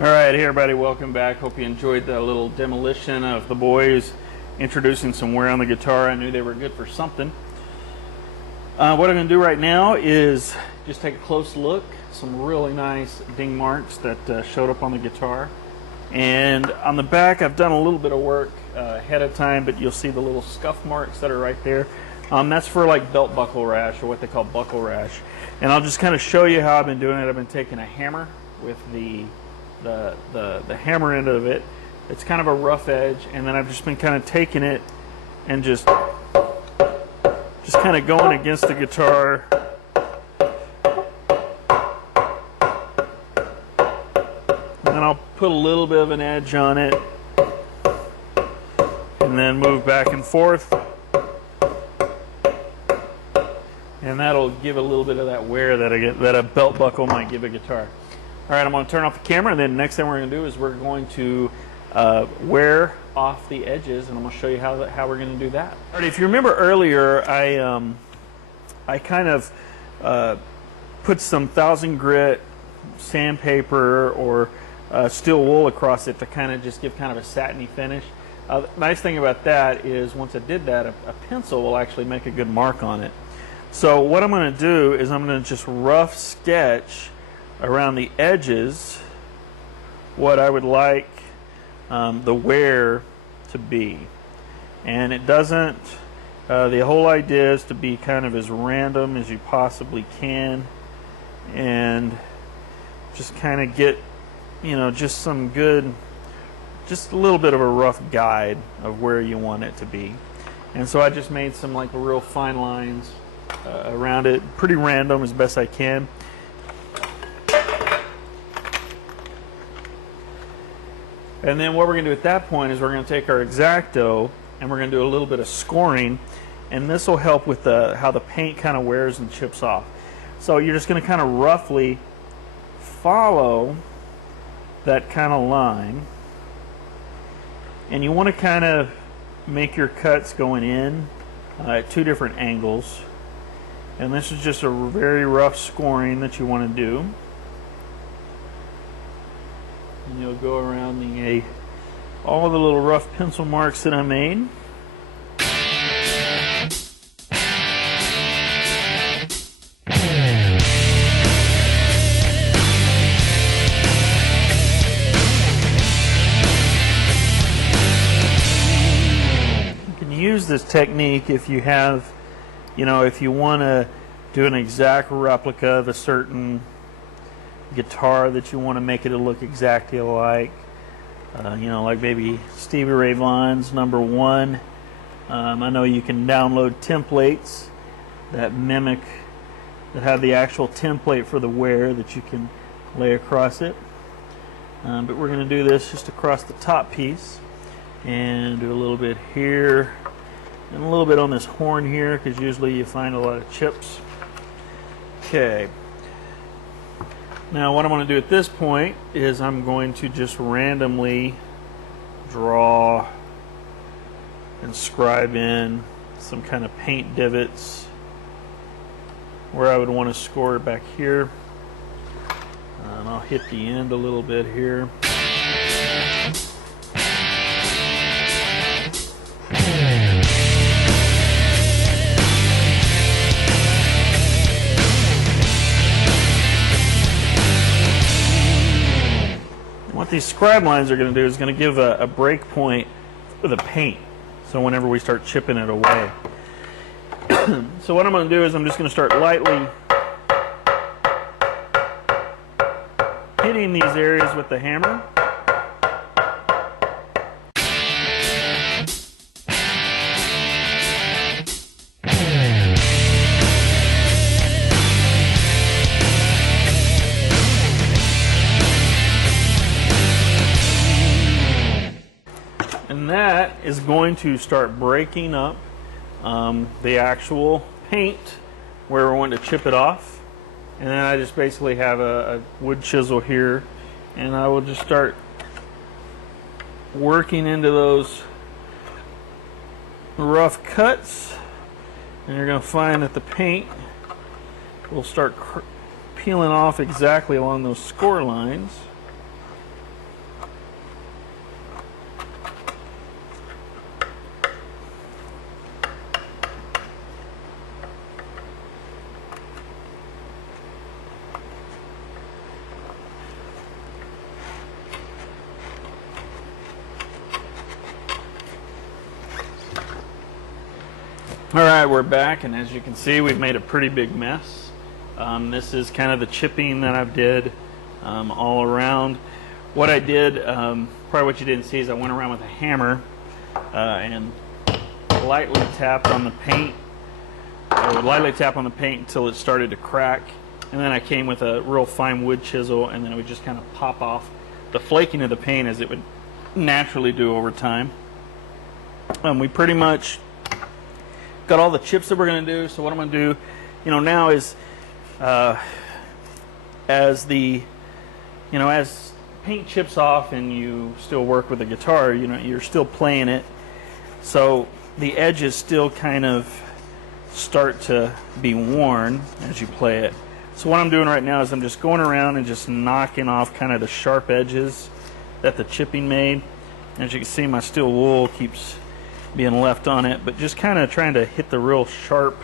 Alright, hey everybody, welcome back. Hope you enjoyed the little demolition of the boys introducing some wear on the guitar. I knew they were good for something. What I'm going to do right now is just take a close look. Some really nice ding marks that showed up on the guitar. And on the back I've done a little bit of work ahead of time, but you'll see the little scuff marks that are right there. That's for like belt buckle rash, or what they call buckle rash. And I'll just kind of show you how I've been doing it. I've been taking a hammer with the hammer end of it. It's kind of a rough edge, and then I've just been kind of taking it and just kind of going against the guitar. And then I'll put a little bit of an edge on it and then move back and forth, and that'll give a little bit of that wear that a belt buckle might give a guitar. Alright, I'm going to turn off the camera, and then next thing we're going to do is we're going to wear off the edges, and I'm going to show you how we're going to do that. Alright, if you remember earlier, I kind of put some 1000 grit sandpaper or steel wool across it to kind of just give kind of a satiny finish. The nice thing about that is once I did that, a pencil will actually make a good mark on it. So what I'm going to do is I'm going to just rough sketch around the edges what I would like the wear to be. And it doesn't, the whole idea is to be kind of as random as you possibly can, and just kind of get, you know, just a little bit of a rough guide of where you want it to be. And so I just made some like real fine lines around it, pretty random as best I can. And then what we're going to do at that point is we're going to take our X-Acto and we're going to do a little bit of scoring, and this will help with how the paint kind of wears and chips off. So you're just going to kind of roughly follow that kind of line, and you want to kind of make your cuts going in at two different angles. And this is just a very rough scoring that you want to do. And you'll go around all the little rough pencil marks that I made. You can use this technique if you have, if you want to do an exact replica of a certain guitar that you want to make it look exactly like, like maybe Stevie Ray Vaughan's number 1. I know you can download templates that have the actual template for the wear that you can lay across it. But we're going to do this just across the top piece, and do a little bit here and a little bit on this horn here, because usually you find a lot of chips. Okay. Now what I'm going to do at this point is I'm going to just randomly draw and scribe in some kind of paint divots where I would want to score it back here. And I'll hit the end a little bit here. What these scribe lines are going to do is going to give a break point for the paint, so whenever we start chipping it away. So what I'm going to do is I'm just going to start lightly hitting these areas with the hammer. And that is going to start breaking up the actual paint where we're wanting to chip it off. And then I just basically have a wood chisel here, and I will just start working into those rough cuts, and you're going to find that the paint will start peeling off exactly along those score lines. All right, we're back, and as you can see, we've made a pretty big mess. This is kind of the chipping that I've did all around. What I did, probably what you didn't see, is I went around with a hammer and lightly tapped on the paint. I would lightly tap on the paint until it started to crack, and then I came with a real fine wood chisel, and then it would just kind of pop off the flaking of the paint as it would naturally do over time. We pretty much got all the chips that we're going to do. So what I'm going to do, now is as paint chips off and you still work with the guitar, you're still playing it, so the edges still kind of start to be worn as you play it. So what I'm doing right now is I'm just going around and just knocking off kind of the sharp edges that the chipping made. As you can see, my steel wool keeps being left on it, but just kind of trying to hit the real sharp,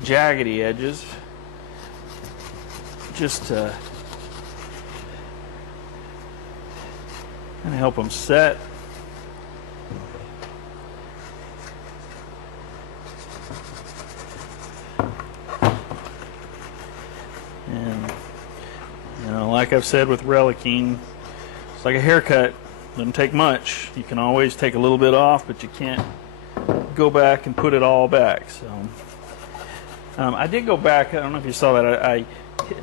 jaggedy edges, just to kind of help them set. And like I've said with relicing, it's like a haircut. Doesn't take much. You can always take a little bit off, but you can't go back and put it all back. So I did go back. I don't know if you saw that. I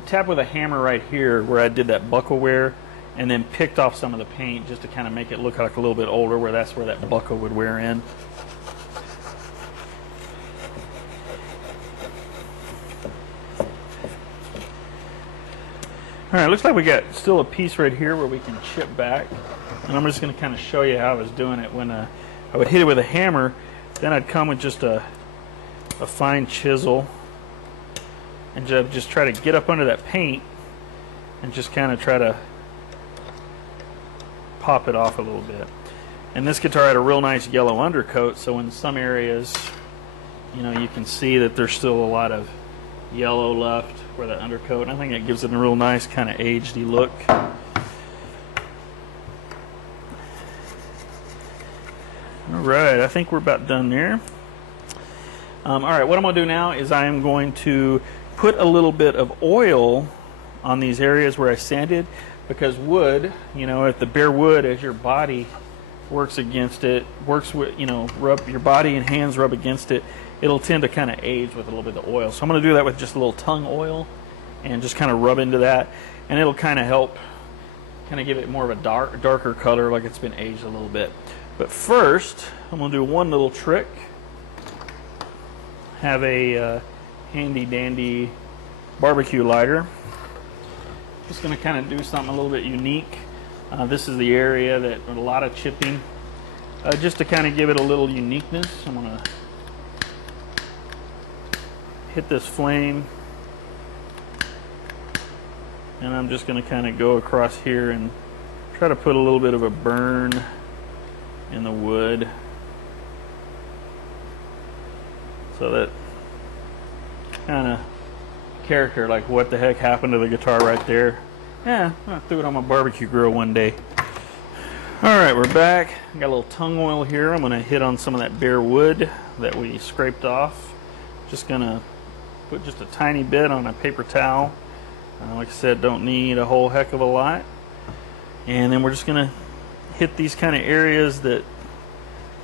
tapped with a hammer right here where I did that buckle wear, and then picked off some of the paint just to kind of make it look like a little bit older, where that's where that buckle would wear in. All right, looks like we got still a piece right here where we can chip back. And I'm just going to kind of show you how I was doing it. When I would hit it with a hammer, then I'd come with just a fine chisel and just try to get up under that paint and just kind of try to pop it off a little bit. And this guitar had a real nice yellow undercoat, so in some areas, you can see that there's still a lot of yellow left where the undercoat, and I think it gives it a real nice kind of aged-y look. Alright, I think we're about done there. Alright, what I'm going to do now is I am going to put a little bit of oil on these areas where I sanded, because wood, if the bare wood, as your body works against it, works with, rub your body and hands rub against it, it'll tend to kind of age with a little bit of oil. So I'm going to do that with just a little tongue oil and just kind of rub into that, and it'll kind of help kind of give it more of a darker color, like it's been aged a little bit. But first, I'm going to do one little trick. Have a handy dandy barbecue lighter. Just going to kind of do something a little bit unique. This is the area that a lot of chipping. Just to kind of give it a little uniqueness, I'm going to hit this flame, and I'm just going to kind of go across here and try to put a little bit of a burn in the wood, so that kind of character, like what the heck happened to the guitar right there. Yeah, I threw it on my barbecue grill one day. Alright, we're back. I got a little tongue oil here. I'm going to hit on some of that bare wood that we scraped off. Just going to put just a tiny bit on a paper towel. Like I said, don't need a whole heck of a lot. And then we're just going to hit these kind of areas that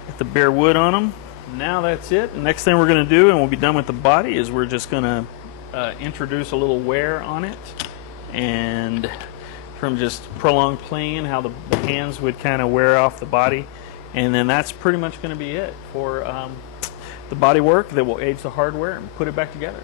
get the bare wood on them. Now that's it. The next thing we're going to do, and we'll be done with the body, is we're just going to introduce a little wear on it. And from just prolonged playing, how the hands would kind of wear off the body. And then that's pretty much going to be it for the body work that will age the hardware and put it back together.